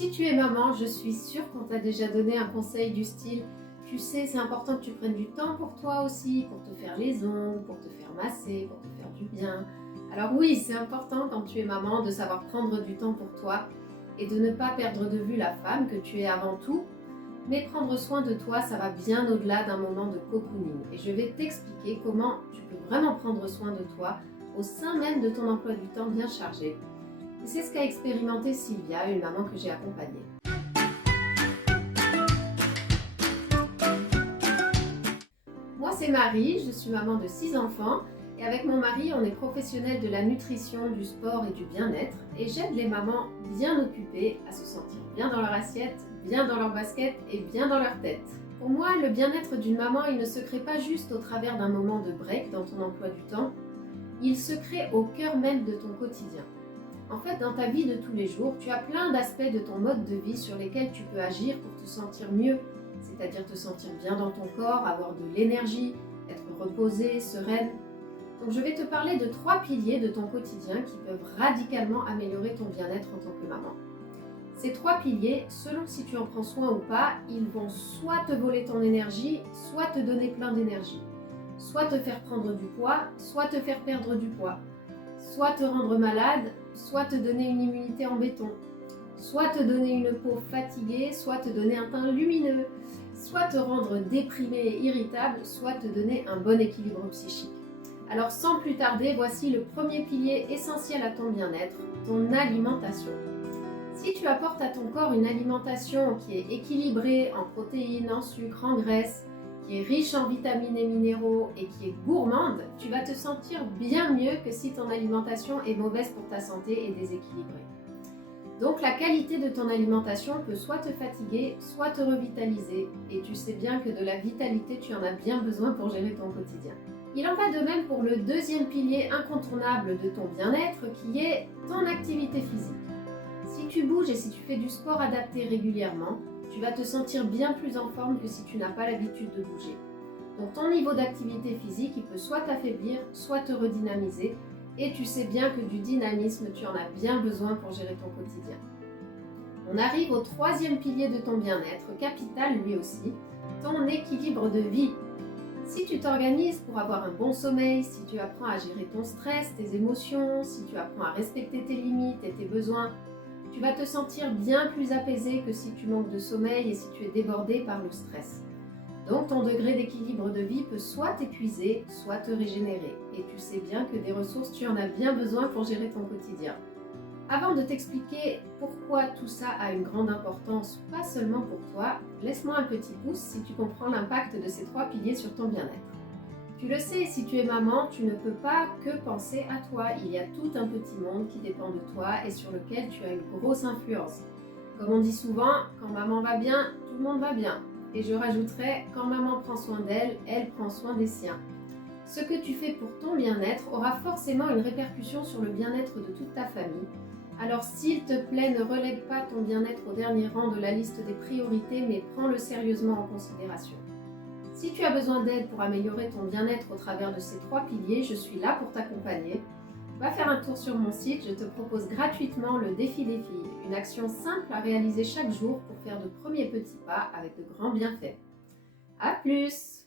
Si tu es maman, je suis sûre qu'on t'a déjà donné un conseil du style « Tu sais, c'est important que tu prennes du temps pour toi aussi, pour te faire les ongles, pour te faire masser, pour te faire du bien. » Alors oui, c'est important quand tu es maman de savoir prendre du temps pour toi et de ne pas perdre de vue la femme que tu es avant tout. Mais prendre soin de toi, ça va bien au-delà d'un moment de cocooning. Et je vais t'expliquer comment tu peux vraiment prendre soin de toi au sein même de ton emploi du temps bien chargé. Et c'est ce qu'a expérimenté Sylvia, une maman que j'ai accompagnée. Moi, c'est Marie, je suis maman de 6 enfants et avec mon mari, on est professionnels de la nutrition, du sport et du bien-être et j'aide les mamans bien occupées à se sentir bien dans leur assiette, bien dans leur basket et bien dans leur tête. Pour moi, le bien-être d'une maman, il ne se crée pas juste au travers d'un moment de break dans ton emploi du temps, il se crée au cœur même de ton quotidien. En fait, dans ta vie de tous les jours, tu as plein d'aspects de ton mode de vie sur lesquels tu peux agir pour te sentir mieux, c'est-à-dire te sentir bien dans ton corps, avoir de l'énergie, être reposée, sereine. Donc je vais te parler de 3 piliers de ton quotidien qui peuvent radicalement améliorer ton bien-être en tant que maman. Ces 3 piliers, selon si tu en prends soin ou pas, ils vont soit te voler ton énergie, soit te donner plein d'énergie, soit te faire prendre du poids, soit te faire perdre du poids, soit te rendre malade, soit te donner une immunité en béton, soit te donner une peau fatiguée, soit te donner un teint lumineux, soit te rendre déprimé et irritable, soit te donner un bon équilibre psychique. Alors sans plus tarder, voici le premier pilier essentiel à ton bien-être, ton alimentation. Si tu apportes à ton corps une alimentation qui est équilibrée en protéines, en sucre, en graisse, qui est riche en vitamines et minéraux et qui est gourmande, tu vas te sentir bien mieux que si ton alimentation est mauvaise pour ta santé et déséquilibrée. Donc la qualité de ton alimentation peut soit te fatiguer, soit te revitaliser. Et tu sais bien que de la vitalité, tu en as bien besoin pour gérer ton quotidien. Il en va de même pour le deuxième pilier incontournable de ton bien-être qui est ton activité physique. Si tu bouges et si tu fais du sport adapté régulièrement, tu vas te sentir bien plus en forme que si tu n'as pas l'habitude de bouger. Donc ton niveau d'activité physique, il peut soit t'affaiblir, soit te redynamiser. Et tu sais bien que du dynamisme, tu en as bien besoin pour gérer ton quotidien. On arrive au troisième pilier de ton bien-être, capital lui aussi, ton équilibre de vie. Si tu t'organises pour avoir un bon sommeil, si tu apprends à gérer ton stress, tes émotions, si tu apprends à respecter tes limites et tes besoins, tu vas te sentir bien plus apaisé que si tu manques de sommeil et si tu es débordé par le stress. Donc ton degré d'équilibre de vie peut soit t'épuiser, soit te régénérer. Et tu sais bien que des ressources, tu en as bien besoin pour gérer ton quotidien. Avant de t'expliquer pourquoi tout ça a une grande importance, pas seulement pour toi, laisse-moi un petit pouce si tu comprends l'impact de ces 3 piliers sur ton bien-être. Tu le sais, si tu es maman, tu ne peux pas que penser à toi. Il y a tout un petit monde qui dépend de toi et sur lequel tu as une grosse influence. Comme on dit souvent, quand maman va bien, tout le monde va bien. Et je rajouterais, quand maman prend soin d'elle, elle prend soin des siens. Ce que tu fais pour ton bien-être aura forcément une répercussion sur le bien-être de toute ta famille. Alors s'il te plaît, ne relègue pas ton bien-être au dernier rang de la liste des priorités, mais prends-le sérieusement en considération. Si tu as besoin d'aide pour améliorer ton bien-être au travers de ces 3 piliers, je suis là pour t'accompagner. Va faire un tour sur mon site, je te propose gratuitement le défi des filles, une action simple à réaliser chaque jour pour faire de premiers petits pas avec de grands bienfaits. À plus!